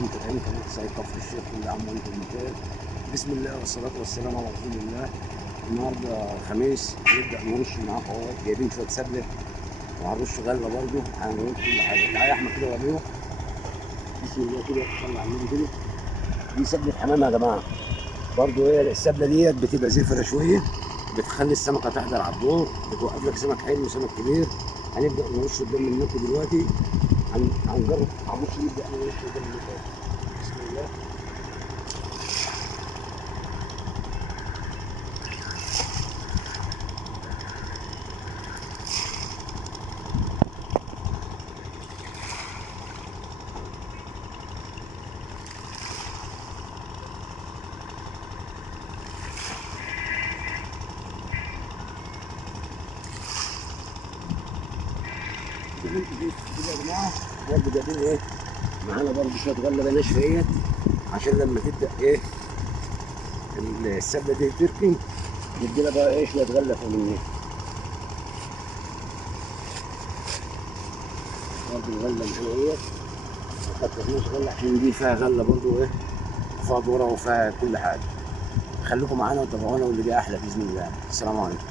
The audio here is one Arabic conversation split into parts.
وانتم متابعين قناه سيد كفر الشيخ. كل عام وانتم بخير. بسم الله والصلاه والسلام على رسول الله. النهارده خميس نبدا نرش معاكم اهوت، جايبين شويه سبله وهنرش غله برضه، هنرش كل حاجه. تعالى يا احمد كده وريهم. بسم الله كده، صلي على النبي كده. دي سبله حمام يا جماعه. برضه هي السبله ديت بتبقى زفره شويه، بتخلي السمكه تحضر على الدور، بتوقف لك سمك حلو وسمك كبير. هنبدا نرش قدام منكم دلوقتي. هنجرب هنرش، نبدا نرش قدام منكم. بسم الله. زي ما انتم شايفين كده يا جماعه، برضه جايبين ايه معانا برضه شويه غله ناشفه اهيت، عشان لما تبدا ايه السبله دي تركن ندي لها بقى ايه شويه غله فوق منها. برضه الغله معانا اهيت، ما كترناش غله عشان دي فيها غله برضه ايه، فيها ذره وفيها كل حاجه. خليكم معانا وتابعونا واللي جاي احلى باذن الله. السلام عليكم.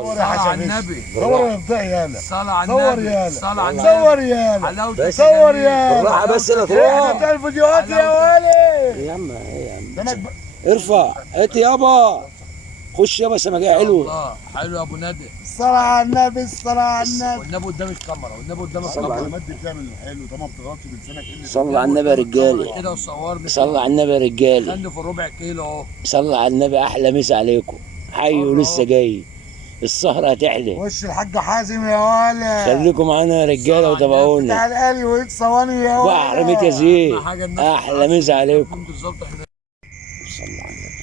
صور على النبي، صور يا بتاع يالا، صل على صور النبي، يالا، صل على صور النبي، يالا، حلاوتك صور جميل. يالا. بالراحه بس يا احنا ترى. بتاع الفيديوهات يا ولي. يا عم ايه يا عم، ده انا ارفع هات يابا، خش يابا سمكه حلوه. الله حلو يا ابو ندى. الصلاة على النبي، الصلاة على النبي. والنبي قدام الكاميرا، والنبي قدام صلى على الكاميرا. المد بتعمل حلو، طبعا بتغطي بلسانك. صلى على النبي يا رجاله. كده وصورني. صلى على النبي يا رجاله. خلي في الربع كيلو اهو. صلى على النبي. احلى مسا عليكم، حي ولسه جاي. السهره هتحلى. وش الحاج حازم يا ولي. خليكم معانا يا رجاله وتابعونا. بتاع القلي ويك صواني يا ولي. بحر ميت يا زين. أهم حاجة الناس احلى مسا عليكم. بالظبط احنا. صلى على النبي.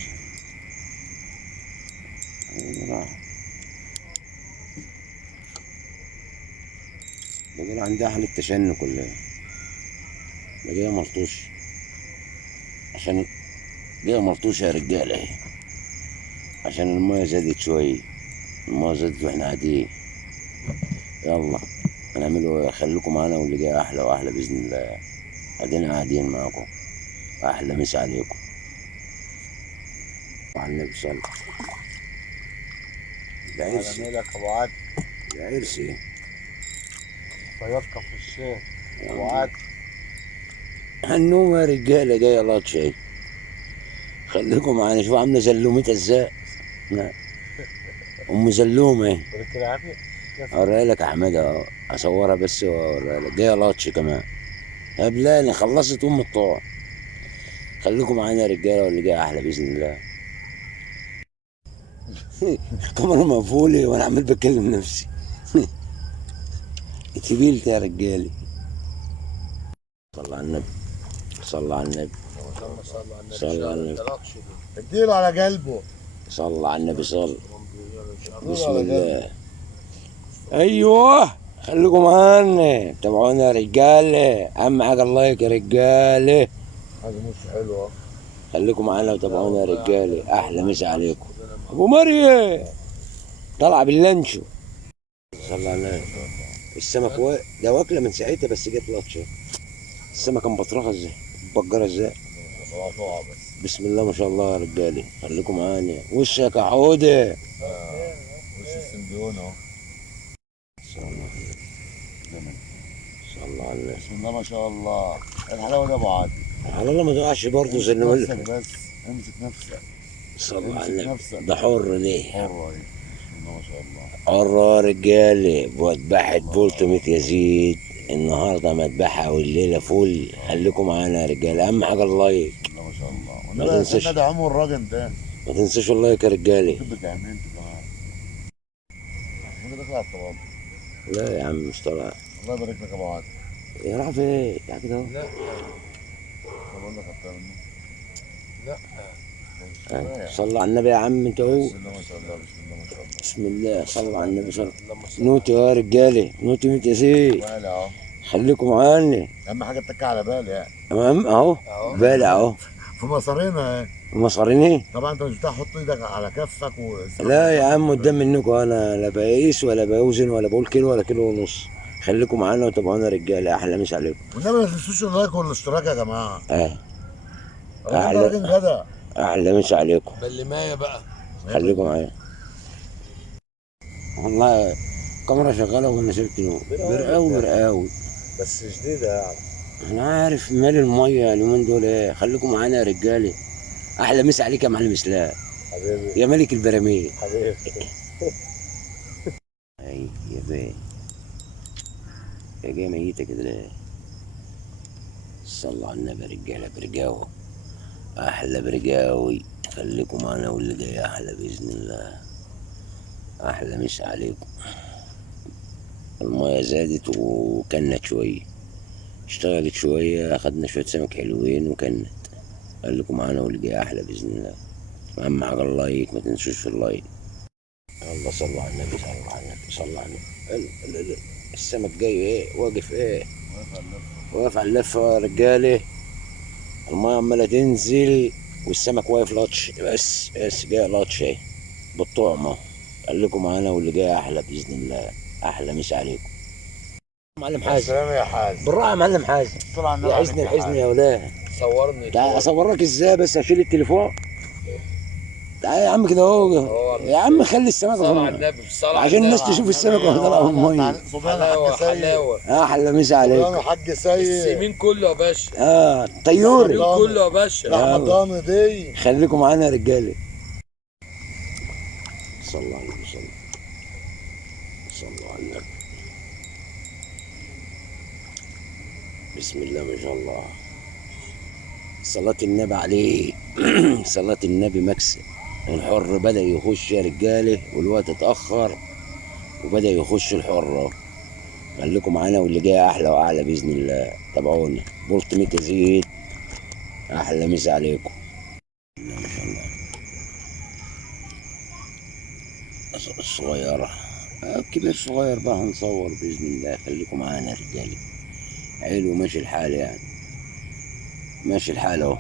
بقول عندها حالة تشنج كلها، بقيها ملطوش، عشان بقيها ملطوشة يا رجالة اهي، عشان المية زادت شوية. المية زادت واحنا قاعدين. يلا هنعملوا ايه؟ خليكم معانا واللي جاي احلى واحلى باذن الله. ادينا قاعدين معاكم. احلى مسا عليكم. وعلى النبي صلى. ده عرس، على ميلك ابو عاد، ده عرس ايه؟ صياد كفر الشيخ ابو عاد. هنوم يا رجاله، جايه لطشه اهي. خليكم معانا. شوفوا عامله زلومتها ازاي. ام زلومه اهي. وريك العافيه. اوريها لك يا حماده اهو، اصورها بس واوريها لك. جايه لطش كمان. هبلاني خلصت ام الطوع. خليكم معانا يا رجاله واللي جاي احلى باذن الله. الكاميرا مقفوله وانا عمال بكلم نفسي. اتبيلت يا رجالي. صلى على النبي، صلى على النبي، صلى على النبي، اديله على قلبه. صلى على النبي، صلى. بسم الله. ايوه خليكم معانا، تابعونا يا رجاله. اهم حاجه اللايك يا رجاله. حاجه مش حلوه. خليكم معانا وتابعونا يا رجاله. احلى مسا عليكم. ابو مريم طلع باللانشو. صلى على النبي. السمك ده واكله من ساعتها، بس جت لطشه. السمكه مبطرخه ازاي، مبجره ازاي. بسم الله ما شاء الله يا رجاله. خليكم معانا. وشك يا حوده. وش السنديون اهو. صلى الله عليه وسلم. صلى الله عليه وسلم. بسم الله ما شاء الله. الحلاوه ده ابو عاد. على الله ما تقعش برضه زي ما نفسك بس، امسك نفسك. صلى على النبي. نفسك. ده حر ليه؟ حره اهي. بسم الله ما شاء الله. حر يا رجاله. مذبحة بولتمة يزيد النهارده مذبحة والليلة فل. خليكم معانا يا رجاله. أهم حاجة اللايك. بسم الله ما شاء الله. ما والنبي تنساش. ده عمر الراجل ده. ما تنساش اللايك يا رجاله. كبك عينين كمان. وانت داخل على الطباب. لا يا عم مش طالع. الله يبارك لك يا ابو عاد. يا راح فين؟ تعال كده اهو. لا بقول لك حتى منه. لا صلى على النبي يا عم انت اهو. بسم الله ما شاء الله. بسم الله ما شاء الله. بسم الله. صلى على النبي. صلى. اللهم صل. نوتي يا رجاله، نوتي ميت يا سيدي. بالي اهو. خليكم معانا. اهم حاجه اتكي على بالي يعني. تمام اهو. بالع اهو. في مصارينا اهي. مصاريني. طبعا انت مش بتاع حط ايدك على كفك لا يا عم قدام منكم انا لا بقيس ولا بوزن ولا بقول كيلو ولا كيلو ونص. خليكم معانا وتابعونا رجاله، احلى مسا عليكم. والنبي ما تنسوش اللايك والاشتراك يا جماعه. اه الراجل ده راجل جدع. احلى مسا عليكم. بلمايه بقى. خليكم معايا. والله الكاميرا شغاله وانا شلت نور. برقاوي برقاوي. بس شديده يعني. انا عارف مال الميه اليومين دول ايه. خليكم معانا يا رجاله. احلى مسا عليك يا معلم اسلام حبيبي يا ملك البراميل. حبيبي. اي يا بيه يا جاي ميتة كده ليه؟ صلوا على النبي يا رجاله. برجاوي احلى برجاوي. خليكم معانا واللي جاي احلى باذن الله. احلى مسا عليكم. الميه زادت وكنت شويه، اشتغلت شويه، اخدنا شويه سمك حلوين وكنت. خليكم معانا واللي جاي احلى باذن الله. اهم حاجه اللايك، ما تنسوش في اللايك. الله صلوا على النبي. صلوا على النبي. صلوا على النبي. السمك جاي ايه؟ واقف ايه؟ واقف على اللفه يا رجاله. الميه عماله تنزل والسمك واقف لطش. بس جاي لطش اهي بالطعمه. خليكم معانا واللي جاي احلى باذن الله. احلى مسا عليكم. معلم حازم. سلام يا حازم. بالراحه يا معلم حازم. صل على النبي يا حزن عليك يا الحزن حازم. يا ولاد. صورني تعال اصورك ازاي؟ بس اشيل التليفون. تعال يا عم كده اهو. يا عم خلي السمك صلى على اهو النبي، صلى على عشان الناس النبي. تشوف السمك وهو طالع من الميه. صبيان حلاوه حاج سيد. حلاوه. احلى مسا صبيان عليكم. حاج سيد. السمين كله يا باشا. طيوري. السمين كله يا باشا. لحمه ضاني دي. خليكم معانا يا رجاله. صلوا على النبي. صلوا على النبي. بسم الله ما شاء الله. صلاة النبي عليه. صلاة النبي مكسب. الحر بدأ يخش يا رجاله والوقت اتأخر وبدأ يخش الحر. خليكم معانا واللي جاي أحلى وأعلى بإذن الله. تابعونا. بولت ميكا زيت. أحلى مسا عليكم. ما شاء الله. الصغيرة كبير صغير بقى هنصور بإذن الله. خليكم معانا يا رجاله. حلو ماشي الحال يعني. ماشي الحال اهو.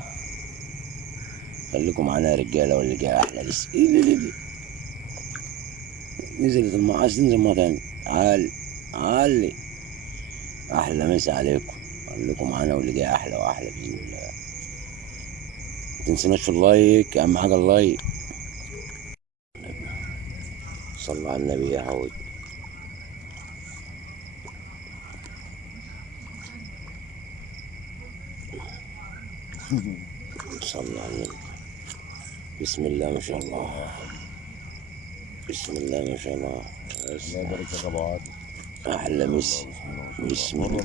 خليكم معانا يا رجاله واللي جاي احلى لسه. نزلت الماء. عايز تنزل ميه تاني. علي. احلى مسا عليكم. خليكم معانا واللي جاي احلى واحلى باذن الله. ما تنسوناش في اللايك، اهم حاجه اللايك. صلوا على النبي يا حود. صلوا على النبي. بسم الله ما شاء الله. بسم الله ما شاء الله. الله يبارك فيك يا ابو عادل. احلى مسا. بسم الله.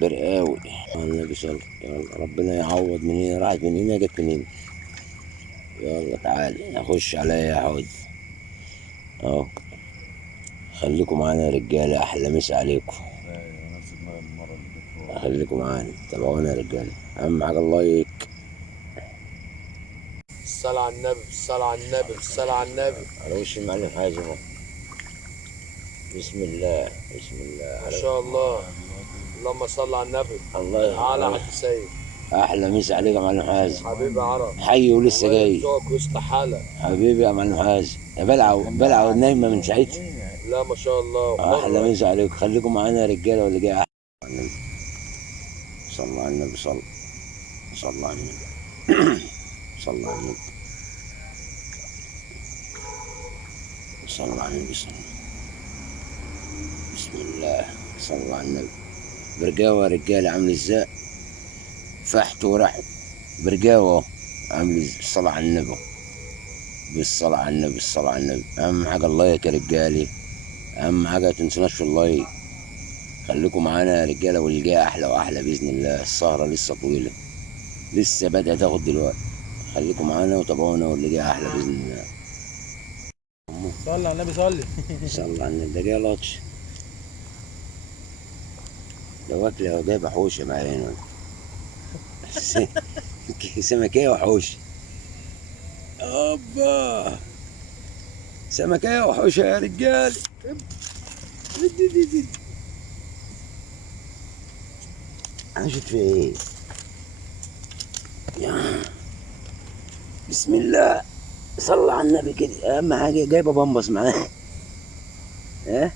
برقاوي. النبي صلى. يلا ربنا يعوض. من هنا راحت، من هنا جت من هنا. يلا تعالى اخش عليا يا حود اهو. خليكم معانا يا رجاله. احلى مسا عليكم. خليكم معانا. تابعونا يا رجاله. اهم حاجه اللايك. الصلاة على النبي، الصلاة على النبي، الصلاة على النبي. على وش المعلم حازم اهو. بسم الله. بسم الله. ما شاء الله. اللهم صل على النبي. الله على حاج سيد. احلى مسا عليك يا معلم حازم. حبيبي عرب. حي ولسه جاي. ذوقك وسط حالة. حبيبي يا معلم حازم. يا بلعه نايمه من ساعتها. لا ما شاء الله. احلى مسا عليكم. خليكم معانا يا رجاله واللي جاي. صلوا على النبي. صلوا على النبي. صلوا على النبي. صلوا على النبي. بسم الله. صلوا على النبي. برقاوة يا رجاله عامل ازاي؟ فحت ورحب. برقاوة عامل ازاي؟ الصلاة على النبي. بالصلاة على النبي. الصلاة على النبي. اهم حاجة اللايك يا رجالي. اهم حاجة متنسوناش في اللايك. خليكم معانا يا رجاله واللي جاي احلى واحلى باذن الله. السهره لسه طويله، لسه بدأت تاخد دلوقتي. خليكم معانا وتابعونا واللي جاي احلى باذن الله. صلي على النبي. صلي. صلى على النبي. ده جاي لطش. ده واكله وجايبه حوشه معانا. سمكيه وحوشه. اوبا سمكيه وحوشه يا رجال. عاشت في ايه؟ بسم الله. صلى على النبي كده. اهم حاجه جايبه بامبس معاه. ها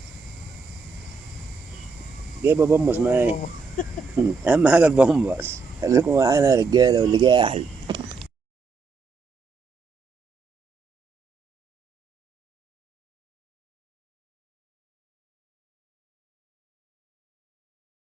جايبه بامبس معايا. اهم حاجه البامبس. خليكم معانا يا رجاله واللي جاي احلى.